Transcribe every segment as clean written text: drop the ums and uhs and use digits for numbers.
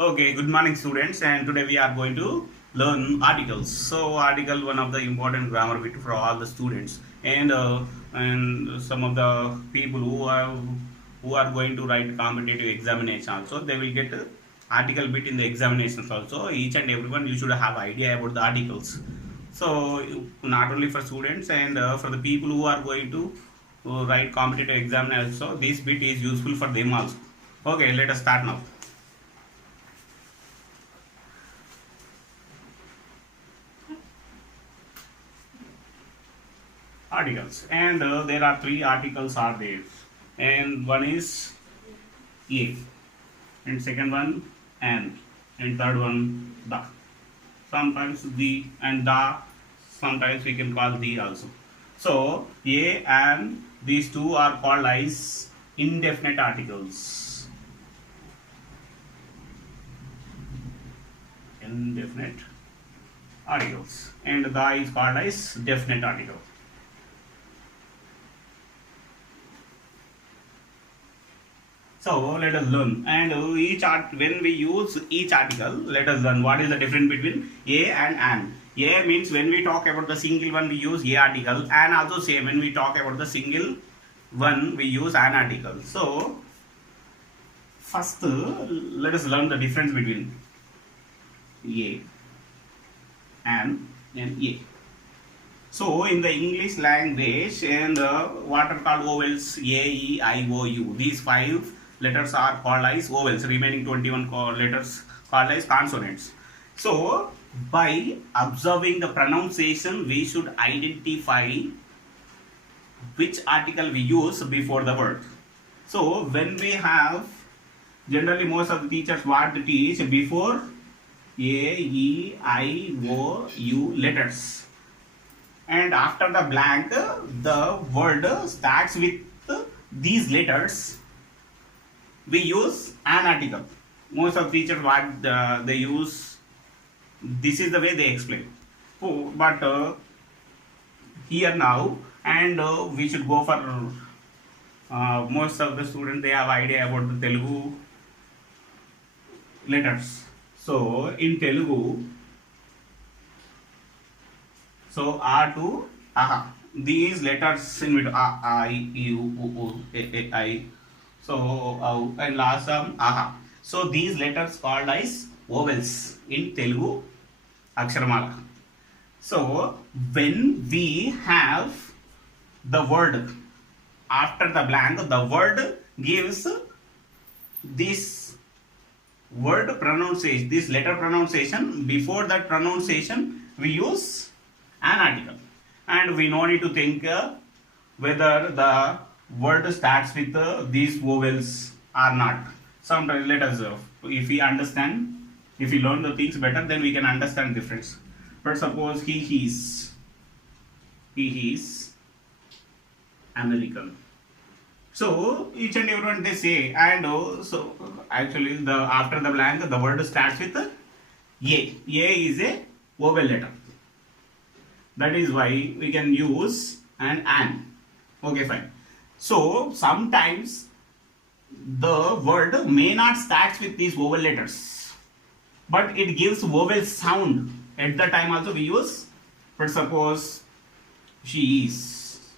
Okay, good morning students, and today we are going to learn articles. So article one of the important grammar bit for all the students, and some of the people who are going to write competitive examination also, they will get article bit in the examinations also. Each and everyone you should have idea about the articles. So not only for students and for the people who are going to write competitive exam also, this bit is useful for them also. Okay, let us start now. Articles, and there are three articles are there, and one is a, and second one and third one the. Sometimes the and the, sometimes we can call the also. So a and these two are called as indefinite articles. Indefinite articles, and the is called as definite article. So let us learn, and each art when we use each article, let us learn what is the difference between a and an. A means when we talk about the single one we use a article, and also same when we talk about the single one we use an article. So first let us learn the difference between a and a. So in the English language, and what are called vowels, a, e, I, o, u. These five letters are called as vowels. Remaining 21 letters called as consonants. So by observing the pronunciation, we should identify which article we use before the word. So when we have, generally most of the teachers what they teach before a, e, I, o, u letters, and after the blank the word starts with these letters, we use an article. Most of teachers what they use, this is the way they explain. But here now, and we should go for most of the students, they have idea about the Telugu letters. So in Telugu, so A to aha, these letters in between A, I, U, U, A, I. So and last aha. So these letters called as vowels in Telugu Aksharamala. So when we have the word after the blank, the word gives this word pronunciation, this letter pronunciation. Before that pronunciation, we use an article, and we no need to think whether the word starts with these vowels or not. Sometimes let us, if we understand, if we learn the things better, then we can understand difference. But suppose he is American. So each and everyone they say, and so actually the after the blank the word starts with a. A is a vowel letter. That is why we can use an. Okay, fine. So sometimes the word may not start with these vowel letters, but it gives vowel sound. At the time also we use. But suppose she is,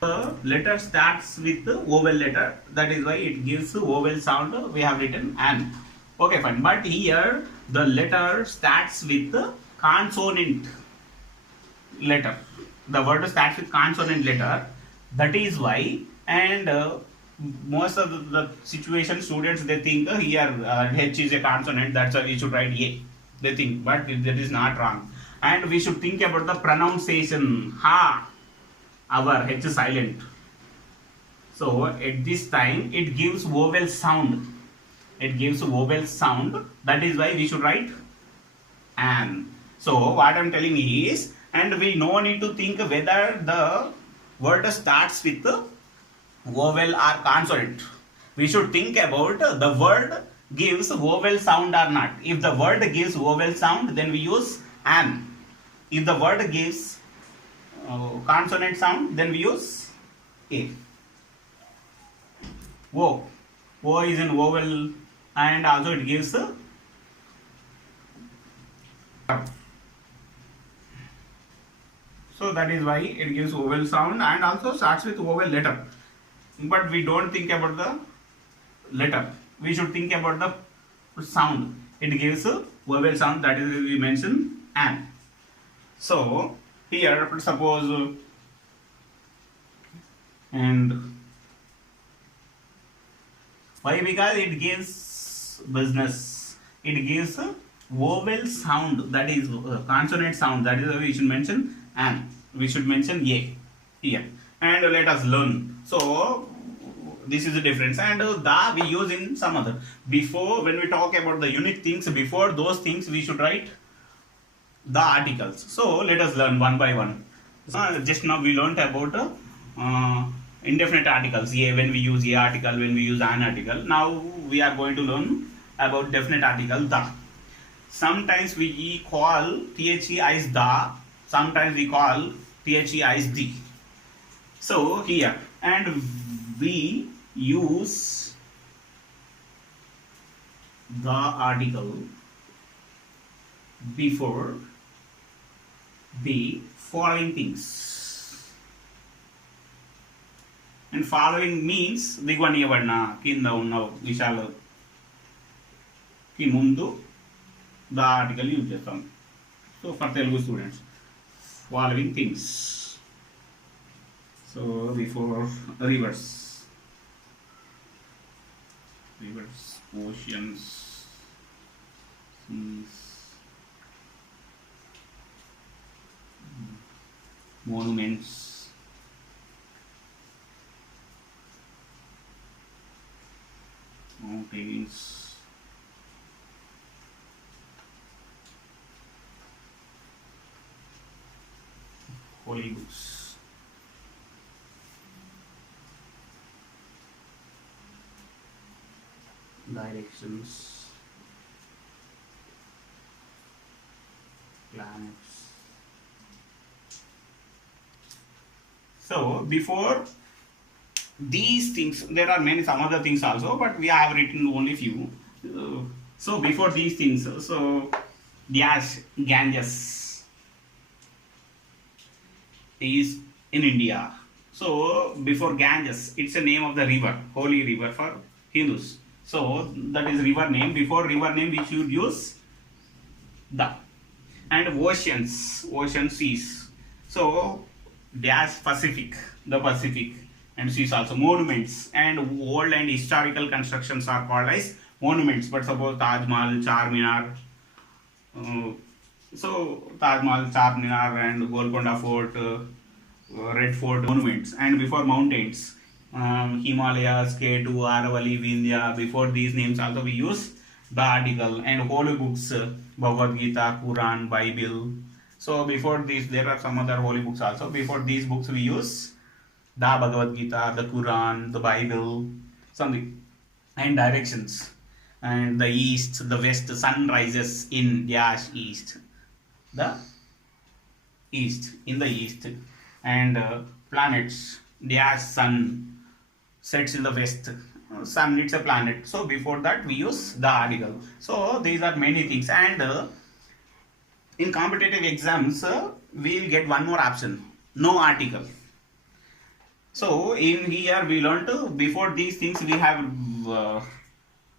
the letter starts with the vowel letter. That is why it gives vowel sound. We have written an. Okay, fine. But here the letter starts with the consonant letter. The word starts with consonant letter. That is why, and most of the situation students they think here H is a consonant. That's why we should write A. They think, but that is not wrong. And we should think about the pronunciation. Ha, our H is silent. So at this time it gives vowel sound. It gives vowel sound. That is why we should write an. So what I am telling is, and we no need to think whether the word starts with vowel or consonant. We should think about the word gives vowel sound or not. If the word gives vowel sound, then we use an. If the word gives consonant sound, then we use a. O. O is in vowel and also it gives so that is why it gives vowel sound and also starts with vowel letter. But we don't think about the letter. We should think about the sound. It gives a vowel sound, that is we mention an. So here suppose and why? Because it gives business. It gives a vowel sound, that is consonant sound, that is why we should mention an. We should mention a here. And let us learn. So this is the difference, and the we use in some other. Before, when we talk about the unique things, before those things we should write the articles. So let us learn one by one. Just now we learnt about indefinite articles, a when we use a article, when we use an article. Now we are going to learn about definite article the. Sometimes we call the as the, sometimes we call the as the. So here, and we use the article before the following things. And following means దిగువనియబడిన కింద ఉన్న విషయాలు కి ముందు the article use చేస్తాం. So for Telugu students, following things. So before rivers, oceans, seas, monuments, mountains, holy books, directions, planets. So before these things, there are many some other things also, but we have written only few. So before these things, so Dash Ganges is in India. So before Ganges, it's a name of the river, holy river for Hindus. So that is river name. Before river name we should use the. And oceans, ocean, seas. So Dash Pacific, the Pacific, and seas also. Monuments, and old and historical constructions are called as monuments. But suppose Taj Mahal, Charminar, so Taj Mahal, Charminar and Golconda Fort, Red Fort, monuments. And before mountains, Himalayas, K2, Aravalli, Vindhya. Before these names also we use the article. And holy books, Bhagavad Gita, Quran, Bible. So before these there are some other holy books also. Before these books we use the Bhagavad Gita, the Quran, the Bible, something. And directions, and the east, the west, the sun rises in dash east, the east, in the east. And planets, dash sun sets in the west. Sun, it's a planet. So before that we use the article. So these are many things. And in competitive exams we will get one more option, no article. So in here we learnt before these things we have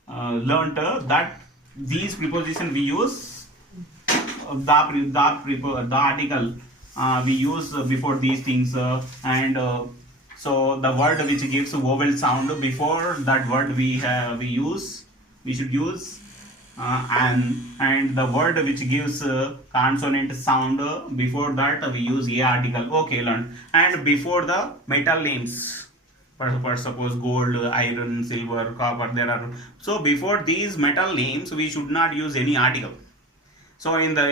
learnt that these preposition we use the article we use before these things. And so the word which gives vowel sound, before that word we should use and the word which gives consonant sound, before that we use a article. Okay, learn. And before the metal names, for suppose gold, iron, silver, copper, there are. So before these metal names we should not use any article. So in the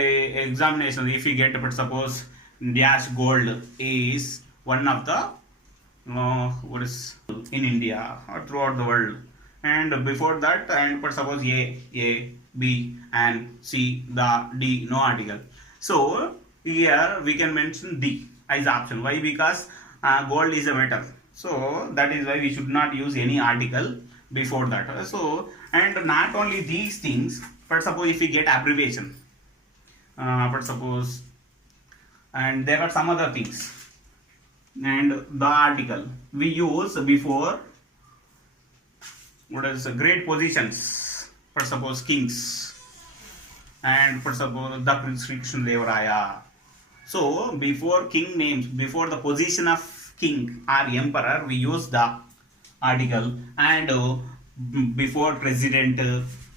examination if we get, but suppose dash gold is one of the what is in India or throughout the world. And before that, and but suppose A, B and C, the D, no article. So here we can mention D as option. Why? Because gold is a metal. So that is why we should not use any article before that. So, and not only these things, but suppose if we get abbreviation, but suppose, and there are some other things, and the article we use before what is great positions, for suppose kings, and for suppose the Prince Krishna Devaraya. So before king names, before the position of king or emperor, we use the article, and before president,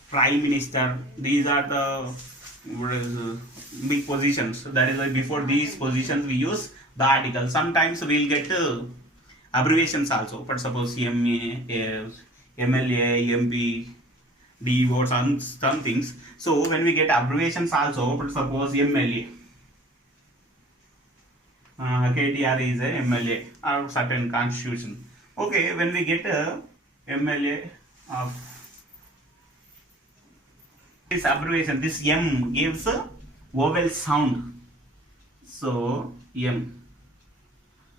prime minister, these are the what is, big positions. That is why before these positions we use the article. Sometimes we'll get abbreviations also. But suppose MA, MLA, MP, DO, some things. So when we get abbreviations also, but suppose MLA, KTR is a MLA or certain constitution. Okay, when we get a MLA of this abbreviation, this M gives a vowel sound. So M.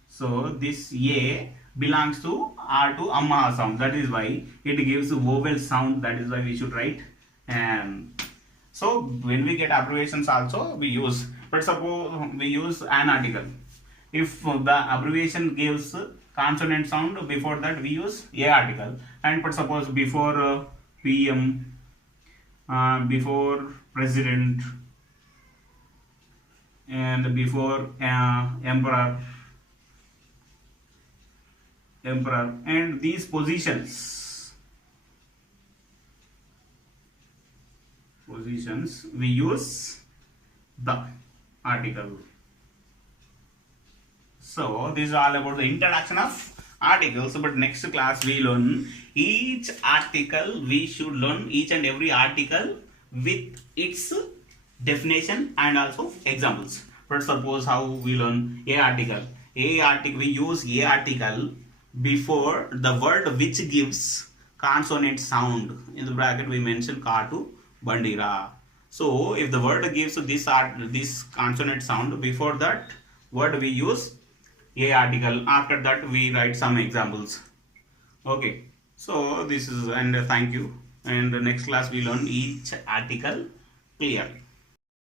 So this A belongs to R to Amma sound. That is why it gives a vowel sound. That is why we should write. And so when we get abbreviations also we use. But suppose we use an article. If the abbreviation gives consonant sound, before that we use A article. And but suppose before PM, before president, and before emperor, and these positions we use the article. So this is all about the introduction of articles. But next class we learn each article. We should learn each and every article with its definition and also examples. But suppose how we learn A article. A article, we use A article before the word which gives consonant sound. In the bracket we mention Katu Bandira. So if the word gives this consonant sound, before that word we use A article. After that we write some examples. Okay, so this is, and thank you, and next class we learn each article clear.